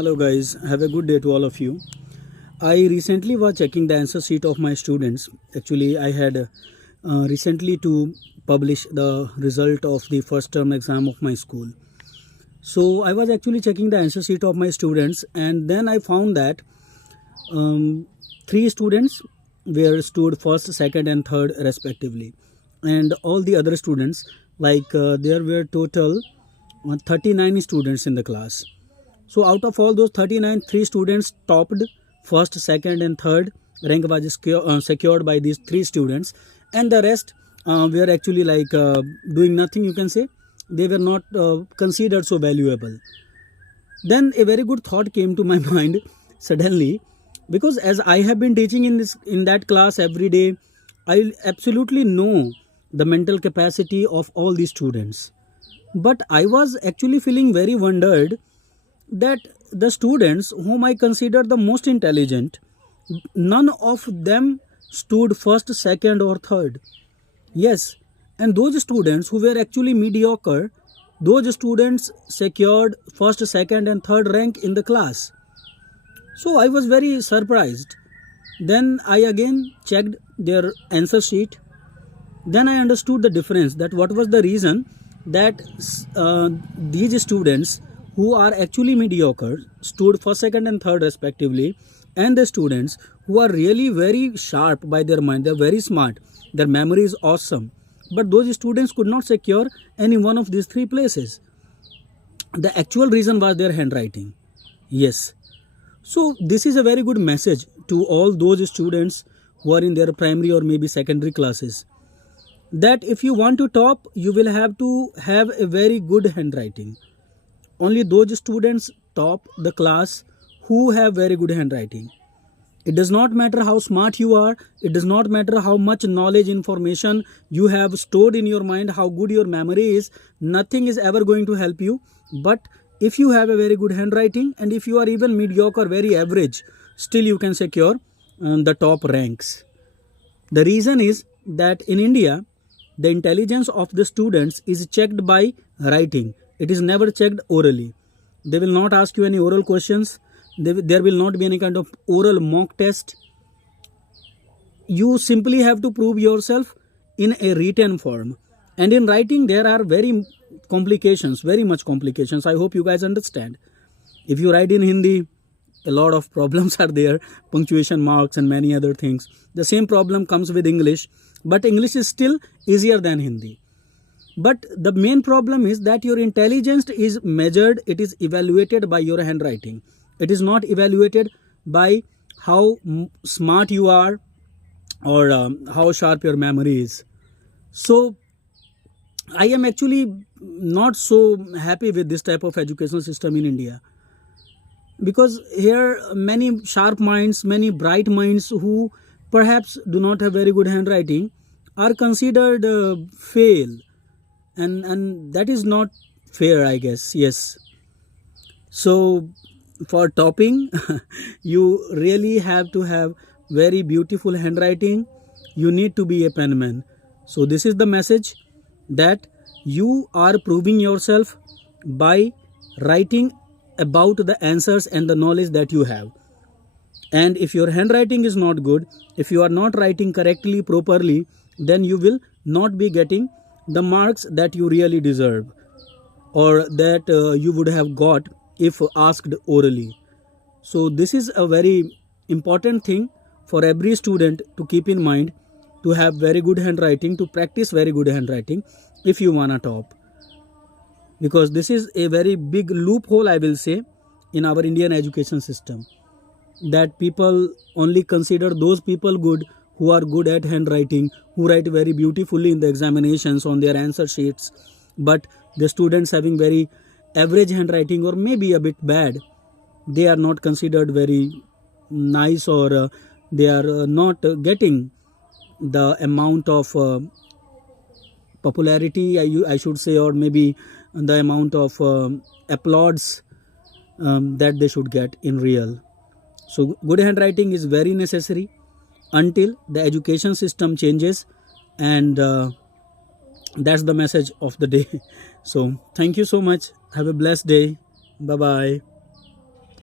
Hello guys, have a good day to all of you. I recently was checking the answer sheet of my students. Actually, I had recently to publish the result of the first term exam of my school. So I was actually checking the answer sheet of my students, and then I found that three students were stood first, second and third respectively, and all the other students, there were total 39 students in the class. So out of all those 39, three students topped first, second, and third. Rank was secured by these three students, and the rest were actually doing nothing. You can say they were not considered so valuable. Then a very good thought came to my mind suddenly, because as I have been teaching in that class every day, I absolutely know the mental capacity of all these students. But I was actually feeling very wondered that the students whom I consider the most intelligent, none of them stood first, second, or third. Yes, and those students who were actually mediocre, those students secured first, second, and third rank in the class. So I was very surprised. Then I again checked their answer sheet. Then I understood the difference, that what was the reason that these students who are actually mediocre stood first, second and third respectively, and the students who are really very sharp by their mind, they're very smart, their memory is awesome, but those students could not secure any one of these three places. The actual reason was their handwriting. Yes, so this is a very good message to all those students who are in their primary or maybe secondary classes, that if you want to top, you will have to have a very good handwriting. Only those students top the class who have very good handwriting. It does not matter how smart you are, it does not matter how much knowledge, information you have stored in your mind, how good your memory is, nothing is ever going to help you. But if you have a very good handwriting, and if you are even mediocre, very average, still you can secure the top ranks. The reason is that in India, the intelligence of the students is checked by writing. It is never checked orally. They will not ask you any oral questions. There will not be any kind of oral mock test. You simply have to prove yourself in a written form. And in writing, there are very much complications. I hope you guys understand. If you write in Hindi, a lot of problems are there, punctuation marks and many other things. The same problem comes with English, but English is still easier than Hindi. But the main problem is that your intelligence is measured, it is evaluated by your handwriting. It is not evaluated by how smart you are or how sharp your memory is. So I am actually not so happy with this type of educational system in India, because here many sharp minds, many bright minds who perhaps do not have very good handwriting are considered fail, and that is not fair, I guess. Yes, so for topping you really have to have very beautiful handwriting. You need to be a penman. So this is the message, that you are proving yourself by writing about the answers and the knowledge that you have. And if your handwriting is not good, if you are not writing correctly, properly, then you will not be getting the marks that you really deserve, or that you would have got if asked orally. So this is a very important thing for every student to keep in mind, to have very good handwriting, to practice very good handwriting if you wanna top. Because this is a very big loophole, I will say, in our Indian education system, that people only consider those people good who are good at handwriting, who write very beautifully in the examinations on their answer sheets. But the students having very average handwriting or maybe a bit bad, they are not considered very nice, or they are not getting the amount of popularity, I should say, or maybe the amount of applauds that they should get in real. So good handwriting is very necessary until the education system changes, and that's the message of the day. So thank you so much. Have a blessed day. Bye bye.